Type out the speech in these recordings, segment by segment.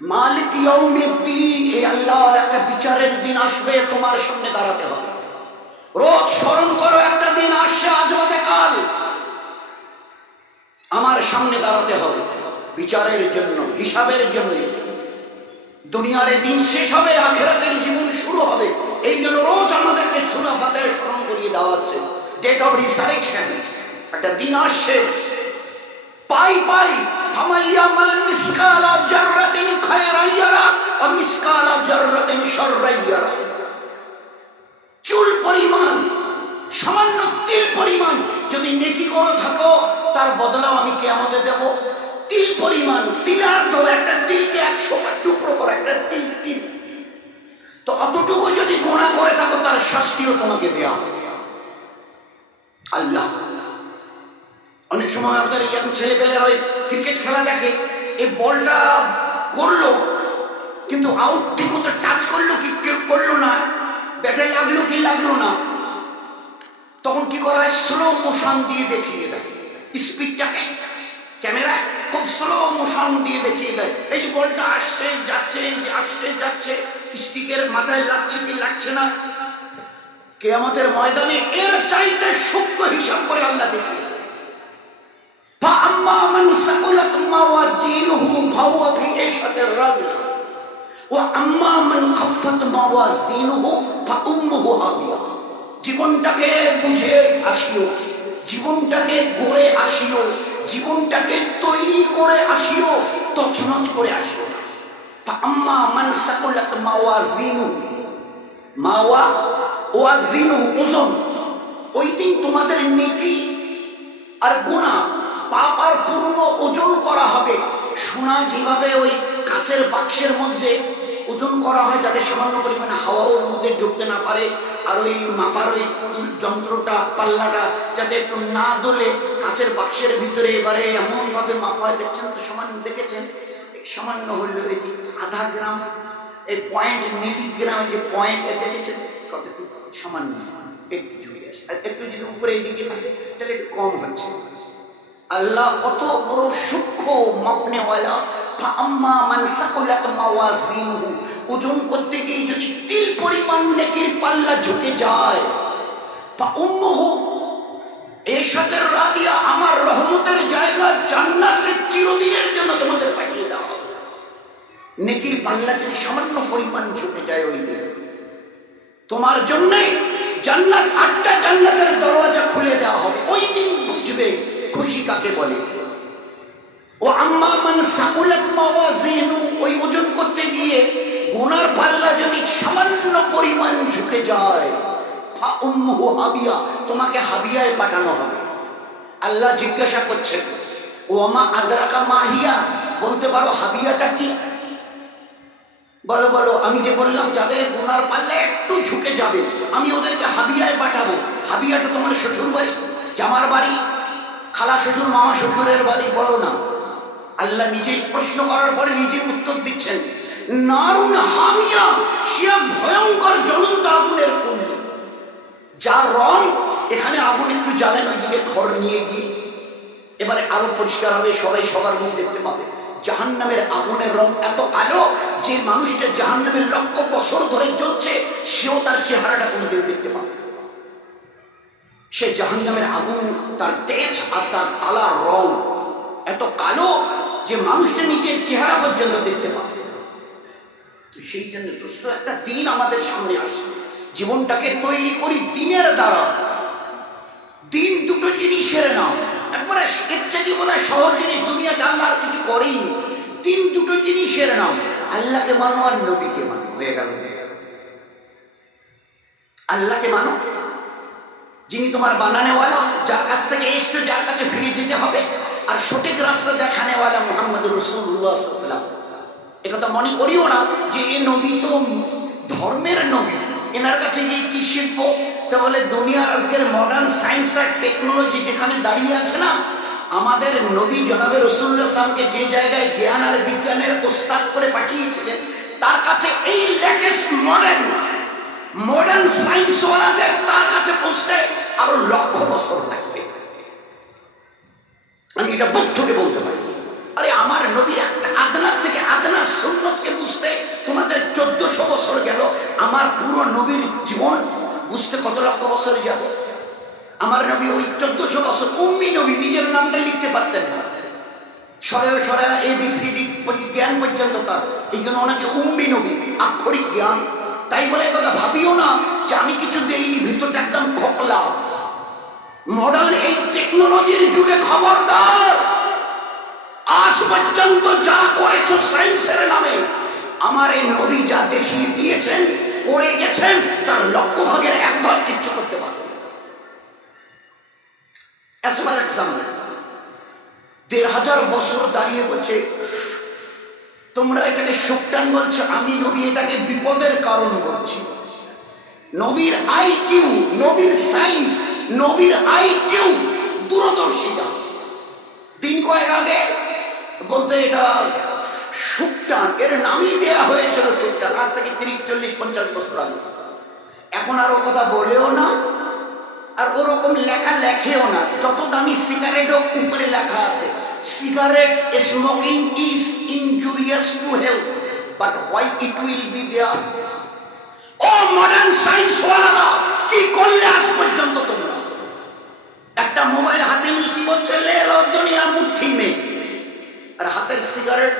মালিক ইয়াউমিদ্দিন, এই আল্লাহ একটা বিচারের দিন আসবে, তোমার সামনে দাঁড়াতে হবে। রোজ স্মরণ করো, একটা দিন আসছে আজ বাদে কাল, আমার সামনে দাঁড়াতে হবে বিচারের জন্য, হিসাবের জন্য। দুনিয়ার দিন শেষ হবে, আখিরাতের জীবন শুরু হবে। এই জন্য রোজ আমাদেরকে সূরা ফাতিহা স্মরণ করিয়ে দেওয়া হচ্ছে। ডেট অফ রিসারেকশন, একটা দিন আসছে। পাই পাই ফামাইয়ামাল মিসকালা জাররাতিন খায়রান ইয়ারা ওয়া মিসকালা জাররাতিন শাররান ইয়ারা। চুল পরিমাণ, সামান্য তিল পরিমাণ যদি নেকি করে থাকো, তার বদলাও আমি কিয়ামতে দেব। তিল পরিমাণ, তিলার তো একটা তিলকে 100 টুকরো করে একটা তিল তিল, তো অতটুকু যদি গুনাহ করে থাকো তার শাস্তিও তোমাকে দেওয়া হবে। আল্লাহ, অনেক সময় আপনার ইয়াং ছেলেপেলেরা ওই ক্রিকেট খেলা দেখে, এই বলটা করলো কিন্তু আউট ঠিক মতো টাচ করলো কি করলো না, ব্যাটে লাগলো কি লাগলো না, তখন কি করা হয়, স্লো মোশন দিয়ে দেখিয়ে দেয়। স্পিডটাকে ক্যামেরা খুব স্লো মোশন দিয়ে দেখিয়ে দেয়, এই যে বলটা আসছে যাচ্ছে, আসছে যাচ্ছে, স্টিকের মাথায় লাগছে কি লাগছে না। কিয়ামতের ময়দানে এর চাইতে সূক্ষ্ম হিসাব করে আল্লাহ দেখিয়ে দেয়। فأما من ثقلت موازينه فهو في عيشة راضية وأما من خفت موازينه فأمه هاوية। জীবনটাকে বুঝে আসিও, জীবনটাকে গড়ে আসিও, জীবনটাকে তৈরি করে আসিও, তছনছ করে আসিও। فأما من ثقلت موازينه, ওয়াজিনু ওজন, ওই দিন তোমাদের নেকি আর গুনাহ পাপ আর পূর্ণ ওজন করা হবে। সোনা যেভাবে ওই কাচের বাক্সের মধ্যে ওজন করা হয় যাতে সামান্য পরিমাণে হাওয়া ওর মধ্যে ঢুকতে না পারে, আর ওই মাপার ওই যন্ত্রটা পাল্লাটা যাতে একটু না দোলে, কাচের বাক্সের ভিতরে এবারে এমন ভাবে মাপা হয়। দেখছেন তো, সামান্য দেখেছেন, সামান্য হলো এই যে আধা গ্রাম, এই পয়েন্ট মিলিগ্রাম, এই যে পয়েন্ট দেখেছেন কতটুকু, সামান্য একটু ঝুঁকে আসে, আর একটু যদি উপরে এদিকে থাকে তাহলে একটু কম হচ্ছে। আল্লাহ কত বড় সূক্ষ্ম মাপনেওয়ালা। ফাআম্মা মান সাকুলাত মাওয়াজিনুহু, ওজন করতে গিয়ে যদি তিল পরিমাণ নেকির পাল্লা ঝুঁকে যায়, ফাউম্মুহু আয়েশাতুর রাদিয়া, আমার রহমতের জায়গা জান্নাতে চিরদিনের জন্য তোমাদের পাঠিয়ে দেওয়া হবে। নেকির পাল্লা যদি সামান্য পরিমাণ ঝুঁকে যায়, ওই দিন তোমার জন্যই জান্নাত, 8টা জান্নাতের দরওয়াজা খুলে দেওয়া হবে। ওই দিন বুঝবে খুশি কাকে বলে। ও আম্মা মান সাকুলাত মাওয়াজিনু, ওই ওজন করতে গিয়ে গুনার পাল্লা যদি সামান্য পরিমাণ ঝুঁকে যায়, ফা উম্মুহু হাবিয়া, তোমাকে হাবিয়ায় পাঠানো হবে। আল্লাহ জিজ্ঞাসা করছেন, ওমা আদরাকা মাহিয়া, বলতে পারো হাবিয়াটা কি? বলো বলো, আমি যে বললাম যাদের গুনার পাল্লা একটু ঝুঁকে যাবে আমি ওদেরকে হাবিয়ায় পাঠাবো। হাবিয়াটা তোমার শ্বশুর বাড়ি, জামার বাড়ি, খালা শ্বশুর, মামা শ্বশুরের বাড়ি, বলো না। আল্লাহ নিজেই প্রশ্ন করার পরে নিজে উত্তর দিচ্ছেন, নারুন হামিয়া, সে ভয়ঙ্কর জ্বলন্ত আগুনের কুণ্ড, যার রং, এখানে আগুন একটু জ্বালেন, ওইদিকে খড় নিয়ে গিয়ে এবারে আরো পরিষ্কার হবে, সবাই সবার মুখ দেখতে পাবে। জাহান্নামের আগুনের রং এত কালো যে মানুষটা জাহান্নামের লক্ষ বছর ধরে জ্বলছে সেও তার চেহারাটা কোনোদিন দেখতে পাবে। সে জাহান্নামের আগুন, তার তেজ আর তার কালার রং এত কালো যে মানুষটা নিজের চেহারা পর্যন্ত দেখতে পাবে। তো সেই জন্য দোস্ত, একটা দিন আমাদের সামনে আসছে, জীবনটাকে তৈরি করি দিনের দ্বারা। দিন দুটো জিনিসের নাম, একবারে ইচ্ছাকি বলে সহজ জিনিস দুনিয়াতে আল্লাহ আর কিছু করেই। দিন দুটো জিনিসের নাম, আল্লাহকে মানো আর নবীকে মানো, হয়ে গেল। আল্লাহকে মানো, যিনি তোমার বানানেওয়ালা, যার কাছ থেকে এসছো, যার কাছে ফিরে যেতে হবে, আর সঠিক রাস্তা দেখানেওয়ালা মুহাম্মদ রাসূলুল্লাহ সাল্লাল্লাহু আলাইহি ওয়াসাল্লাম। একথা মনে করিও না যে এ নবী তো ধর্মের নবী, এনার কাছে গিয়ে কি শিখবো। তা বলে দুনিয়ার আজকের মডার্ন সায়েন্স আর টেকনোলজি যেখানে দাঁড়িয়ে আছে না, আমাদের নবী জনাবে রাসূলুল্লাহ সাল্লাল্লাহু আলাইহি ওয়াসাল্লামকে যে জায়গায় জ্ঞান আর বিজ্ঞানের ওস্তাদ করে পাঠিয়েছিলেন, তার কাছে এই লেটেস্ট মডার্ন সায়েন্স ওয়ালাদের তার কাছে পৌঁছতে আরো লক্ষ বছর লাগবে। আমি এটা বুক থেকে বলতে পারি। আরে আমার নবী একটা আদনার থেকে আদনার সুন্নত আমার পুরো নবীর জীবন বুঝতে কত লক্ষ বছর যাবে? আমার নবী ওই 1400 বছর উম্মি নবী, নিজের নামটা লিখতে পারতেন না, সরে ABCD জ্ঞান পর্যন্ত তার, এই জন্য ওনাকে উম্মি নবী, আক্ষরিক জ্ঞান। তাই বলে কথা ভাবিও না যে আমি কিছু দেইনি, ভিতরটা একদম খোকলা। মডার্ন এই টেকনোলজির যুগে খবরদার, আজ পর্যন্ত যা করেছো সায়েন্সের নামে, আমার এই নবী যা দেখিয়ে দিয়েছেন, করে গেছেন, তার লক্ষ ভাগের এক ভাগ কিচ্ছু করতে পারবে না। As for example, 1500 বছর দাঁড়িয়ে বলছে তোমরা এটাকে শোকটান বলছো, আমি নবী এটাকে বিপদের কারণ বলছি। নবীর আইকিউ, নবীর সায়েন্স, নবীর আইকিউ, দূরদর্শিতা। দিন কয়েক আগে বলতে এটা শোকটান, এর নামই দেয়া হয়েছিল শোকটান, আজ থেকে 30, 40, 50 বছর আগে। এখন আর ও কথা বলেও না, আর ওরকম লেখা লেখেও না। যত দামি সিগারেটও উপরে লেখা আছে, cigarette smoking is injurious to health, but why it will be there? ও মডার্ন সায়েন্স ওয়ালারা, কি করলে আজ পর্যন্ত তোমরা? একটা মোবাইল হাতে নিয়ে কি বলছে, লে লো দুনিয়া মুঠি মে, আর হাতের সিগারেট,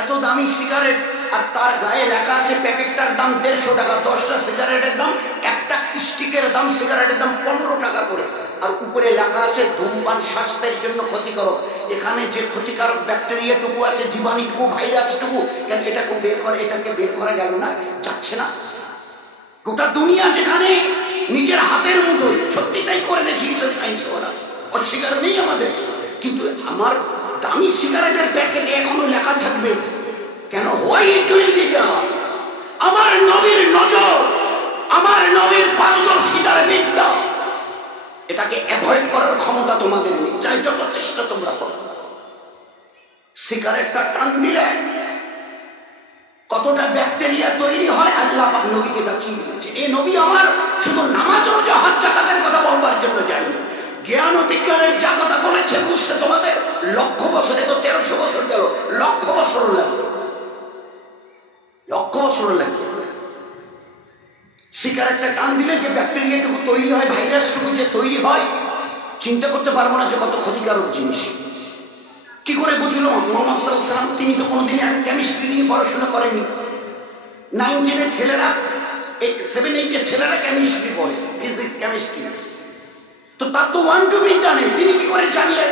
এত দামি সিগারেট, আর তার গায়ে লেখা আছে প্যাকেটটার দাম 150 টাকা, 10টা সিগারেটের দাম, একটা স্টিকের দাম, সিগারেটের দাম 15 টাকা করে, আর উপরে লেখা আছে ধূমপান স্বাস্থ্যের জন্য ক্ষতিকারক। এখানে যে ক্ষতিকারক ব্যাকটেরিয়াটুকু আছে, জীবাণুটুকু, ভাইরাসটুকু, কেন এটাকে বের করে, এটাকে বের করা গেল না? যাচ্ছে না? গোটা দুনিয়া যেখানে নিজের হাতের মুঠোয়, সত্যি তাই করে দেখিয়েছে সায়েন্স ওরা, অস্বীকার নেই আমাদের। কিন্তু আমার দামি সিগারেটের প্যাকেটে এখনো লেখা থাকবে কেন? Why it will be there? আমার নবীর নজর, আমার নবীর পারদর্শিতার বিদ্যা, এটাকে অ্যাভয়েড করার ক্ষমতা তোমাদের নেই, চাই যত চেষ্টা তোমরা করো। সিগারেটটা টান দিলে কতটা ব্যাকটেরিয়া তৈরি হয় আল্লাহ পাক নবীকে দেখিয়ে দিয়েছে। এই নবী আমার শুধু নামাজ রোজা হজ যাকাতের কথা বলবার জন্য যায়নি, জ্ঞান ও বিজ্ঞানের যা কথা বলেছে বুঝতে তোমাদের লক্ষ বছরে, তো 1300 বছর গেল, লক্ষ বছর লাগবে, লক্ষ বছর লাগবে। সিগারেটটা টান দিলে যে ব্যাকটেরিয়াটুকু তৈরি হয়, ভাইরাসটুকু যে তৈরি হয়, চিন্তা করতে পারবো না যে কত ক্ষতিকারক জিনিস। কি করে বুঝলো মুহাম্মদ সাল্লাল্লাহু আলাইহি ওয়াসাল্লাম? তিনি তো কোনোদিন কেমিস্ট্রি নিয়ে পড়াশোনা করেননি। 9, 10 ছেলেরা, 7, 8 ছেলেরা কেমিস্ট্রি পড়ে, ফিজিক্স, কেমিস্ট্রি, তো তার তো 1, 2 বিদ্যা নেই। তিনি কি করে জানলেন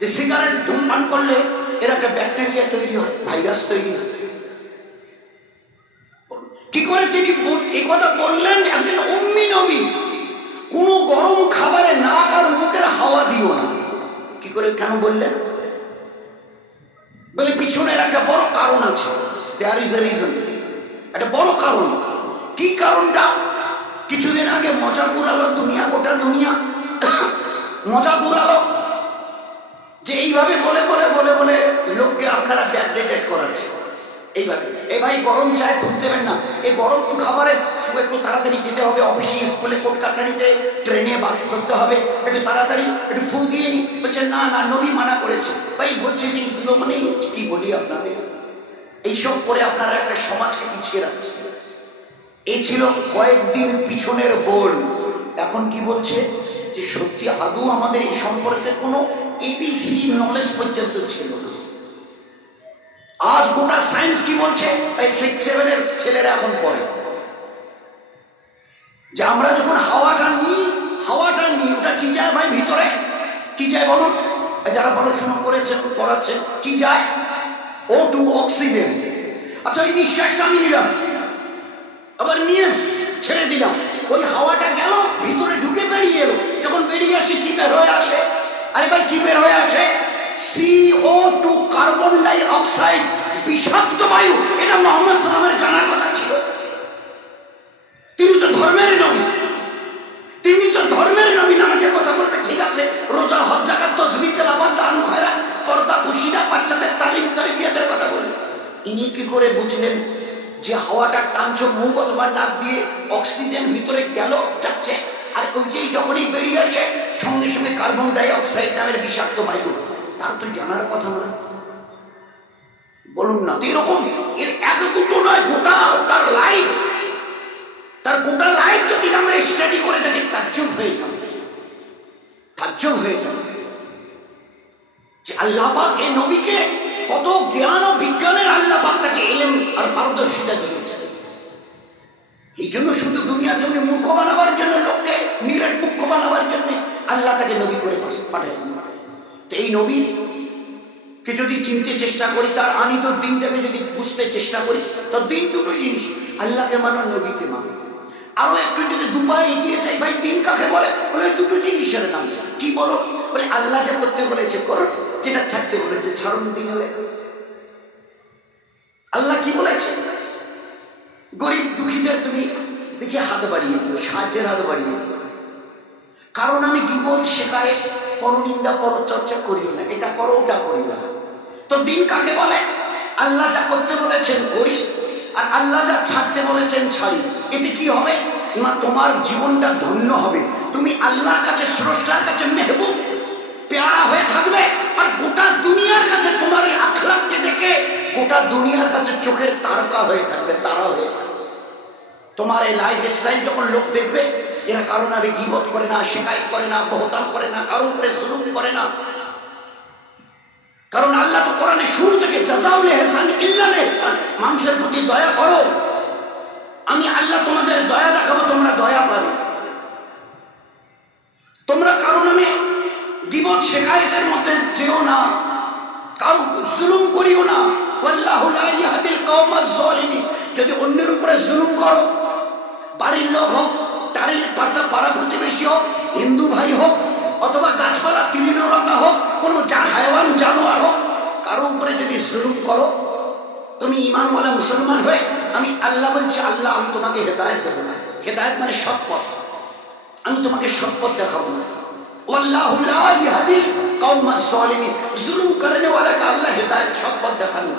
যে সিগারেট ধূমপান করলে এর একটা ব্যাকটেরিয়া তৈরি হয়, ভাইরাস তৈরি হয়? কি করে তিনি এই কথা বললেন? একজন উম্মি নবী। কোনো গরম খাবারে নাক আর মুখের হাওয়া দিও না। কি করে, কেন বললেন? বলে পিছনের একটা বড় কারণ আছে, দেয়ার ইজ এ রিজন, একটা বড় কারণ। কি কারণটা? কিছুদিন আগে মজা ঘুরালো দুনিয়া, গোটা দুনিয়া মজা ঘুরালো যে এইভাবে বলে বলে বলে বলে লোককে আপনারা ব্যাকডেটেড করাচ্ছে। এইভাবে, এই ভাই গরম চায় খুঁজ দেবেন না, এই গরম খাবারে একটু তাড়াতাড়ি যেতে হবে, অফিসে, স্কুলে, কোর্ট কাছারিতে, ট্রেনে, বাসে ধরতে হবে, একটু তাড়াতাড়ি একটু ফু দিয়ে নি। বলছে না না, নবী মানা করেছে। ভাই বলছে যে এগুলো মানে কি বলি আপনাদের, এইসব করে আপনারা একটা সমাজকে পিছিয়ে রাখছে। এই ছিল কয়েকদিন পিছনের বল। এখন কি বলছে যে সত্যি আদৌ আমাদের এই সম্পর্কে কোনো ABC নলেজ পর্যন্ত ছিল না। আজ গোটা সায়েন্স কি বলছে, তাই 6, 7 এর ছেলেরা এখন পড়ে যে আমরা যখন হাওয়াটা নিই ওটা কি যায় ভাই ভিতরে? কি যায় বলুন? যারা পড়াশোনা করেছেন, পড়াচ্ছেন, কি যায়? O2, oxygen. আচ্ছা, ওই নিঃশ্বাসটা আমি নিলাম, আবার নিয়ে ছেড়ে দিলাম, ওই হাওয়াটা গেল ভিতরে, ঢুকে বেরিয়ে এলো, যখন বেরিয়ে আসে কি বের হয়ে আসে? আরে ভাই কি বের হয়ে আসে? CO2, কার্বন ডাই অক্সাইড, বিষাক্ত বায়ু। এটা মুহাম্মদ সাল্লাল্লাহু আলাইহি ওয়াসাল্লামের জানার কথা ছিল। তিনি তো ধর্মের নবী, তিনি তো ধর্মের নবী। নামাজের কথা বলবে ঠিক আছে, রোজা, হজ, যাকাত, তাসবিহ, তেলাওয়াত, দান, খয়রাত, পর্দা, পুশিদা, বাচ্চাদের তালিম, তারবিয়াতের কথা বলবে। ইনি কি করে বুঝলেন যে হাওয়াটা টানছো মুখ অথবা নাক দিয়ে, অক্সিজেন ভিতরে গেল, যাচ্ছে, আর ওই যে যখনই বেরিয়ে আসে সঙ্গে সঙ্গে কার্বন ডাই অক্সাইড নামের বিষাক্ত বায়ু? তার তো জানার কথা নয়, বলুন না? তো এরকম এর এক দুটো নয়, গোটা তার লাইফ তার গোটা লাইফ যদি আমরা স্টাডি করে থাকি তাজ্জব হয়ে যাবে, তাজ্জব হয়ে যাবে যে আল্লাহ পাক এই নবীকে কত জ্ঞান ও বিজ্ঞানের আল্লাহ পাক তাকে ইলম আর পারদর্শিতা দিয়েছেন। এই জন্য শুধু দুনিয়াতে উনি মূর্খ বানাবার জন্য, লোককে নিরেট মুখ্য বানাবার জন্য আল্লাহ তাকে নবী করে পাঠালেন। তো এই নবীর কে যদি চিনতে চেষ্টা করি, তার আনিত দিনটাকে যদি বুঝতে চেষ্টা করি, তো দিন দুটো জিনিস, আল্লাহকে মানো, নবীকে মানো। আরো একটু যদি দুপায়ে এগিয়ে যাই, ভাই দিন কাকে বলে? বলে দুটো জিনিসের নাম। কি বলো? বলে আল্লাহ যা করতে বলেছে করো, যেটা ছাড়তে বলেছে ছাড়ুন, দিন হয়ে। আল্লাহ কি বলেছে? গরিব দুঃখীদের তুমি দেখে হাত বাড়িয়ে দিও, সাহায্যের হাত বাড়িয়ে দিও। কারণ আমি গীবত, শিকায়েত, পরনিন্দা, পরচর্চা করি না, এটা করো ওটা করি না। তো দিন কাকে বলে? আল্লাহ যা করতে বলেছেন করি, আর আল্লাহ যা ছাড়তে বলেছেন ছাড়ি। এতে কি হবে না, তোমার জীবনটা ধন্য হবে, তুমি আল্লাহর কাছে, স্রষ্টার কাছে মেহবুব পেয়ারা হয়ে থাকবে। আর গোটা দুনিয়ার কাছে তোমার এই আখলাককে দেখে গোটা দুনিয়ার কাছে চোখের তারকা হয়ে থাকবে, তারা হয়ে থাকবে। তোমার এই লাইফ স্টাইল যখন লোক দেখবে, এরা কারো নামে গীবত করে না, শিকায়ত করে না, বহতান করে না, কারোর উপরে জুলুম করে না। কারণ আল্লাহ তো কোরআনে শুরু থেকে জাযাউল ইহসান ইল্লাল ইহসান, মানুষের প্রতি দয়া করো, আমি আল্লাহ তোমাদের দয়া দেখাবো, তোমরা দয়া পাবে। তোমরা কারো নামে গীবত শিকায়তের মধ্যে যেও না, কারো জুলুম করিও না। ওয়াল্লাহু লা ইয়াহদিল কওমাজ যালিমিন। যদি অন্যের উপরে জুলুম করো, বাড়ির লোক হোক, টাড়ির পাড়া প্রতিবেশী হোক, হিন্দু ভাই হোক, অথবা গাছপালা তৃণলতা হোক, কোনো হায়াওয়ান জানোয়ার হোক, কারো উপরে যদি জুলুম করো, তুমি ঈমানওয়ালা মুসলমান হয়ে, আমি আল্লাহ বলছি, আল্লাহ আমি তোমাকে হেদায়েত দেবো না। হেদায়েত মানে সৎ পথ, আমি তোমাকে সৎ পথ দেখাবো না। ওয়াল্লাহু লা ইয়াহদিল কওমাজ যালিমিন। জুলুম করনে ওয়ালাকে আল্লাহ হেদায়েত, সৎ পথ দেখানো।